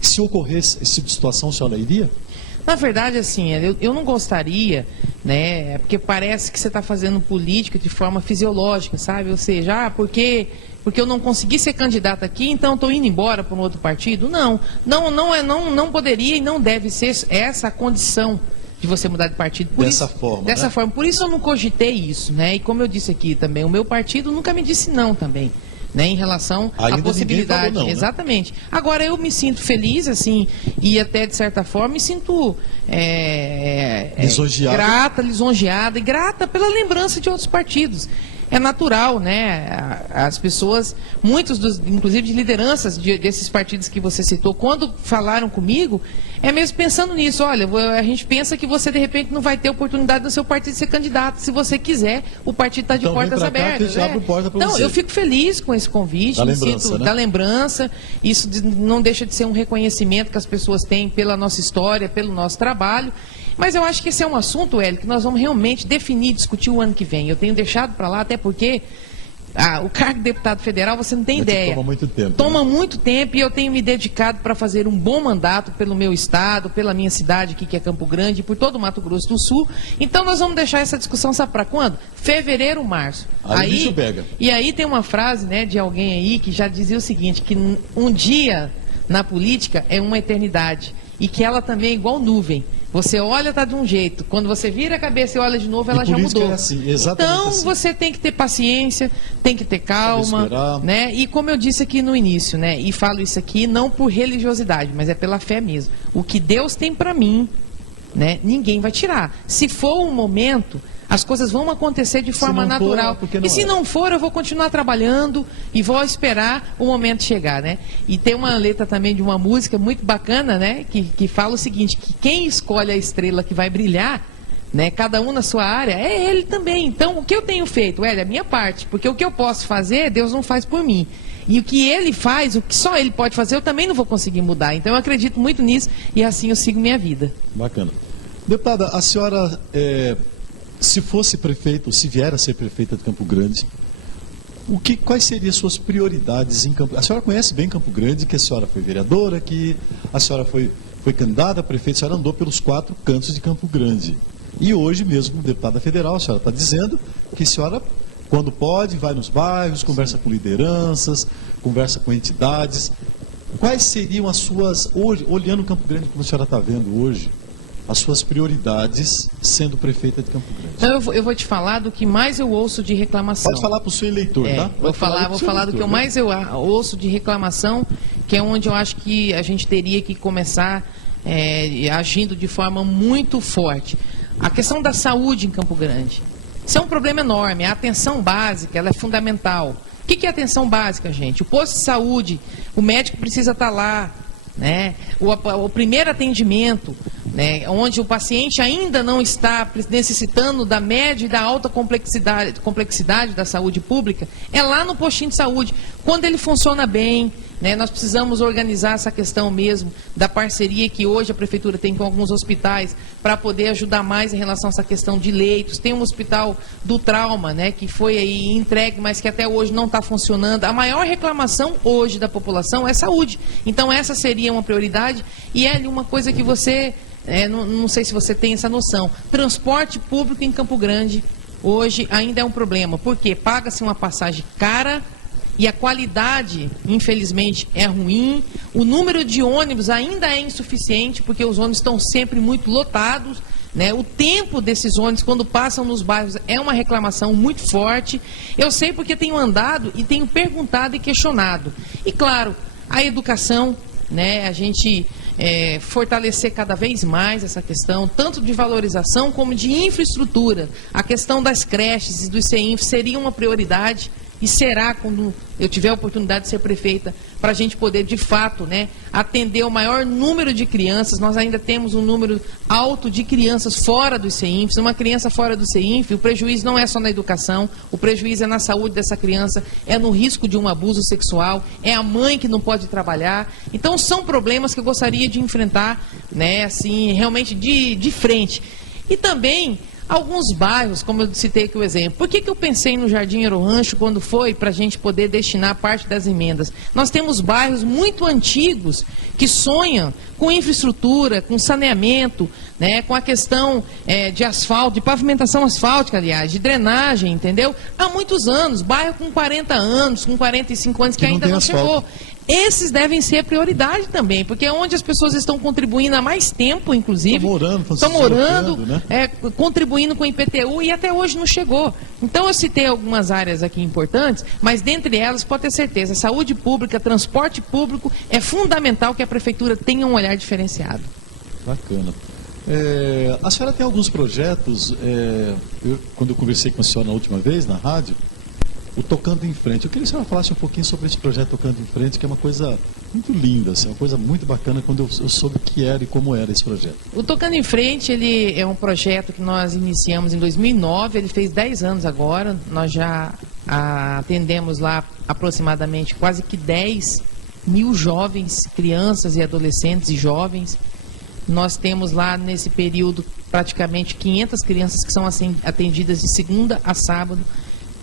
se ocorresse esse tipo de situação, a senhora iria? Na verdade, assim, eu não gostaria, né, porque parece que você está fazendo política de forma fisiológica, sabe? Ou seja, porque eu não consegui ser candidata aqui, então estou indo embora para um outro partido. Não poderia e não deve ser essa a condição de você mudar de partido. Dessa forma. Por isso eu não cogitei isso, né? E como eu disse aqui também, o meu partido nunca me disse não também. Né, em relação à possibilidade. Falou não, né? Exatamente. Agora, eu me sinto feliz, assim, e até, de certa forma, me sinto grata, lisonjeada e grata pela lembrança de outros partidos. É natural, né? As pessoas, inclusive de lideranças desses partidos que você citou, quando falaram comigo, mesmo pensando nisso. Olha, a gente pensa que você, de repente, não vai ter oportunidade no seu partido de ser candidato. Se você quiser, o partido está de portas abertas. Então, eu fico feliz com esse convite, da lembrança. Isso não deixa de ser um reconhecimento que as pessoas têm pela nossa história, pelo nosso trabalho. Mas eu acho que esse é um assunto, Hélio, que nós vamos realmente definir, discutir o ano que vem. Eu tenho deixado para lá, até porque o cargo de deputado federal, você não tem ideia. Toma muito tempo. Toma muito tempo, e eu tenho me dedicado para fazer um bom mandato pelo meu estado, pela minha cidade aqui, que é Campo Grande, por todo o Mato Grosso do Sul. Então nós vamos deixar essa discussão, sabe para quando? Fevereiro, março. Aí o bicho pega. E aí tem uma frase, né, de alguém aí que já dizia o seguinte, que um dia na política é uma eternidade, e que ela também é igual nuvem. Você olha, está de um jeito. Quando você vira a cabeça e olha de novo, ela já mudou. É assim, exatamente então, assim. Você tem que ter paciência, tem que ter calma, né? E como eu disse aqui no início, né? E falo isso aqui não por religiosidade, mas é pela fé mesmo. O que Deus tem para mim, né, ninguém vai tirar. Se for um momento, as coisas vão acontecer de forma natural. E se não for, eu vou continuar trabalhando e vou esperar o momento chegar, né? E tem uma letra também de uma música muito bacana, né? Que fala o seguinte, que quem escolhe a estrela que vai brilhar, né? Cada um na sua área, é ele também. Então, o que eu tenho feito? É a minha parte. Porque o que eu posso fazer, Deus não faz por mim. E o que ele faz, o que só ele pode fazer, eu também não vou conseguir mudar. Então, eu acredito muito nisso e assim eu sigo minha vida. Bacana. Deputada, a senhora... se fosse prefeito, se vier a ser prefeita de Campo Grande, quais seriam as suas prioridades em Campo Grande? A senhora conhece bem Campo Grande, que a senhora foi vereadora, que a senhora foi candidata a prefeita, a senhora andou pelos 4 cantos de Campo Grande. E hoje mesmo, deputada federal, a senhora está dizendo que a senhora, quando pode, vai nos bairros, conversa com lideranças, conversa com entidades. Quais seriam as suas, hoje, olhando Campo Grande como a senhora está vendo hoje, as suas prioridades sendo prefeita de Campo Grande? Então, eu vou te falar do que mais eu ouço de reclamação. Pode falar para o seu eleitor, tá? Vou falar do que eu mais ouço de reclamação, que é onde eu acho que a gente teria que começar agindo de forma muito forte. A questão da saúde em Campo Grande. Isso é um problema enorme. A atenção básica, ela é fundamental. O que é atenção básica, gente? O posto de saúde, o médico precisa estar lá, né? O primeiro atendimento, né? Onde o paciente ainda não está necessitando da média e da alta complexidade da saúde pública, é lá no postinho de saúde. Quando ele funciona bem, né? Nós precisamos organizar essa questão mesmo da parceria que hoje a Prefeitura tem com alguns hospitais para poder ajudar mais em relação a essa questão de leitos. Tem um hospital do trauma, né? Que foi aí entregue, mas que até hoje não está funcionando. A maior reclamação hoje da população é saúde. Então essa seria uma prioridade e é uma coisa que você, não sei se você tem essa noção, transporte público em Campo Grande hoje ainda é um problema. Por quê? Paga-se uma passagem cara, e a qualidade, infelizmente, é ruim. O número de ônibus ainda é insuficiente, porque os ônibus estão sempre muito lotados, né? O tempo desses ônibus, quando passam nos bairros, é uma reclamação muito forte. Eu sei porque tenho andado e tenho perguntado e questionado. E, claro, a educação, né? A gente fortalecer cada vez mais essa questão, tanto de valorização como de infraestrutura. A questão das creches e dos CEINF seria uma prioridade. E será quando eu tiver a oportunidade de ser prefeita, para a gente poder, de fato, né, atender o maior número de crianças. Nós ainda temos um número alto de crianças fora dos CEINFs. Uma criança fora do CEINF, o prejuízo não é só na educação, o prejuízo é na saúde dessa criança, é no risco de um abuso sexual, é a mãe que não pode trabalhar. Então, são problemas que eu gostaria de enfrentar, né, assim, realmente de frente. E também alguns bairros, como eu citei aqui o exemplo. Por que eu pensei no Jardim Aerorancho quando foi para a gente poder destinar parte das emendas? Nós temos bairros muito antigos que sonham com infraestrutura, com saneamento, né, com a questão de asfalto, de pavimentação asfáltica, aliás, de drenagem, entendeu? Há muitos anos, bairro com 40 anos, com 45 anos que ainda não chegou. Esses devem ser prioridade também, porque é onde as pessoas estão contribuindo há mais tempo, inclusive. Estão morando, né? Contribuindo com o IPTU e até hoje não chegou. Então eu citei algumas áreas aqui importantes, mas dentre elas, pode ter certeza, saúde pública, transporte público, é fundamental que a Prefeitura tenha um olhar diferenciado. Bacana. A senhora tem alguns projetos, quando eu conversei com a senhora na última vez, na rádio, o Tocando em Frente. Eu queria que a senhora falasse um pouquinho sobre esse projeto Tocando em Frente, que é uma coisa muito linda, assim, uma coisa muito bacana quando eu soube o que era e como era esse projeto. O Tocando em Frente, ele é um projeto que nós iniciamos em 2009, ele fez 10 anos agora, nós já atendemos lá aproximadamente quase que 10 mil jovens, crianças e adolescentes e jovens. Nós temos lá nesse período praticamente 500 crianças que são atendidas de segunda a sábado.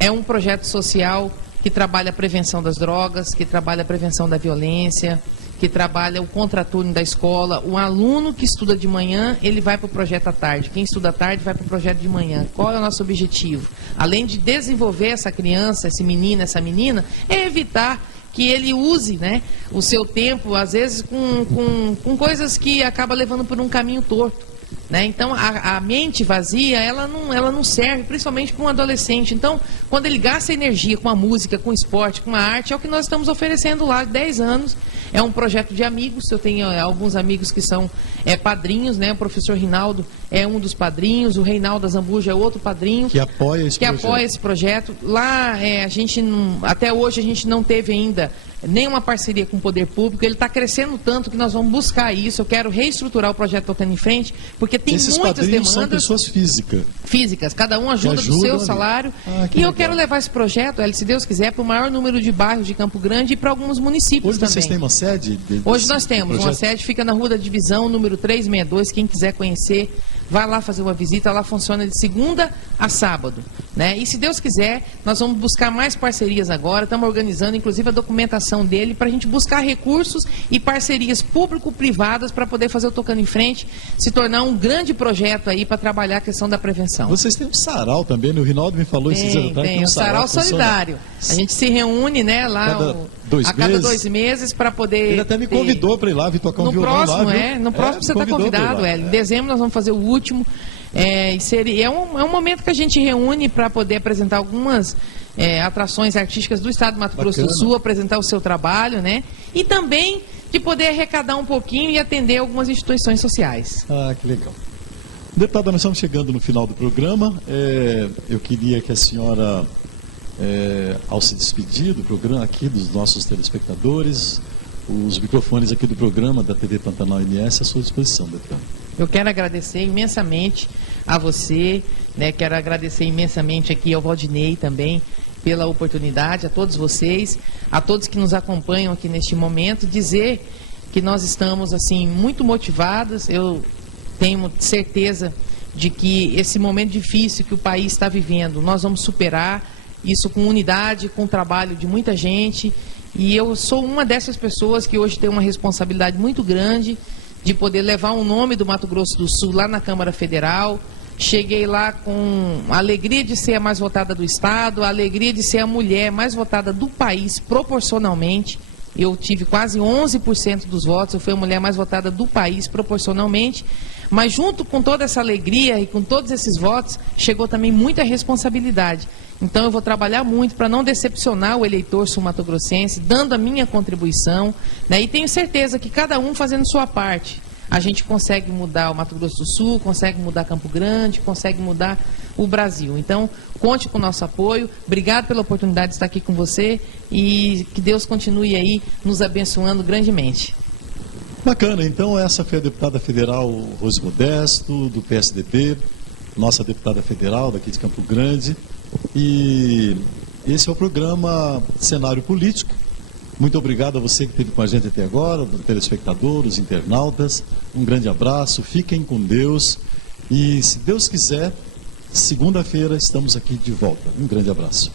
É um projeto social que trabalha a prevenção das drogas, que trabalha a prevenção da violência, que trabalha o contraturno da escola. O aluno que estuda de manhã, ele vai para o projeto à tarde. Quem estuda à tarde vai para o projeto de manhã. Qual é o nosso objetivo? Além de desenvolver essa criança, esse menino, essa menina, é evitar que ele use, né, o seu tempo, às vezes, com coisas que acaba levando por um caminho torto. Né? Então, a mente vazia, ela não serve, principalmente para um adolescente. Então, quando ele gasta energia com a música, com o esporte, com a arte, é o que nós estamos oferecendo lá há 10 anos. É um projeto de amigos, eu tenho alguns amigos que são padrinhos, né? O professor Rinaldo é um dos padrinhos, o Reinaldo Azambuja é outro padrinho. Que apoia esse projeto. Lá, a gente até hoje a gente não teve ainda nenhuma parceria com o poder público. Ele está crescendo tanto que nós vamos buscar isso. Eu quero reestruturar o projeto Tocando em Frente, porque tem Esses muitas padrinhos demandas. são pessoas físicas. Cada um ajuda do seu ali. salário. Que e eu legal. quero levar esse projeto, se Deus quiser, para o maior número de bairros de Campo Grande e para alguns municípios Hoje também. vocês têm uma sede? Hoje nós temos uma projeto? sede, fica na Rua da Divisão, número 362. Quem quiser conhecer, vai lá fazer uma visita. Lá funciona de segunda a sábado, né? E se Deus quiser, nós vamos buscar mais parcerias agora. Estamos organizando, inclusive, a documentação dele para a gente buscar recursos e parcerias público-privadas para poder fazer o Tocando em Frente se tornar um grande projeto aí para trabalhar a questão da prevenção. Vocês têm um sarau também, né? O Rinaldo me falou esses dias atrás. Tem, o sarau solidário. A gente se reúne, né, lá a cada 2 meses para poder... Ele até me convidou para ir lá, vir tocar um violão próximo, lá, viu? No próximo você está convidado, Hélio. Em dezembro nós vamos fazer o último. É um momento que a gente reúne para poder apresentar algumas atrações artísticas do estado do Mato Grosso do Sul, apresentar o seu trabalho, né? E também de poder arrecadar um pouquinho e atender algumas instituições sociais. Ah, que legal. Deputada, nós estamos chegando no final do programa. Eu queria que a senhora, ao se despedir do programa aqui, dos nossos telespectadores, os microfones aqui do programa da TV Pantanal MS à sua disposição, deputada. Eu quero agradecer imensamente a você, né? Quero agradecer imensamente aqui ao Valdinei também pela oportunidade, a todos vocês, a todos que nos acompanham aqui neste momento, dizer que nós estamos assim muito motivados. Eu tenho certeza de que esse momento difícil que o país está vivendo, nós vamos superar isso com unidade, com o trabalho de muita gente. E eu sou uma dessas pessoas que hoje tem uma responsabilidade muito grande de poder levar o nome do Mato Grosso do Sul lá na Câmara Federal. Cheguei lá com a alegria de ser a mais votada do estado, a alegria de ser a mulher mais votada do país proporcionalmente. Eu tive quase 11% dos votos, eu fui a mulher mais votada do país proporcionalmente. Mas junto com toda essa alegria e com todos esses votos, chegou também muita responsabilidade. Então eu vou trabalhar muito para não decepcionar o eleitor sul-mato-grossense, dando a minha contribuição, né? E tenho certeza que cada um fazendo sua parte, a gente consegue mudar o Mato Grosso do Sul, consegue mudar Campo Grande, consegue mudar o Brasil. Então, conte com o nosso apoio. Obrigado pela oportunidade de estar aqui com você e que Deus continue aí nos abençoando grandemente. Bacana, então essa foi a deputada federal Rose Modesto, do PSDB, nossa deputada federal daqui de Campo Grande. E esse é o programa Cenário Político. Muito obrigado a você que esteve com a gente até agora, os telespectadores, os internautas. Um grande abraço, fiquem com Deus. E se Deus quiser, segunda-feira estamos aqui de volta. Um grande abraço.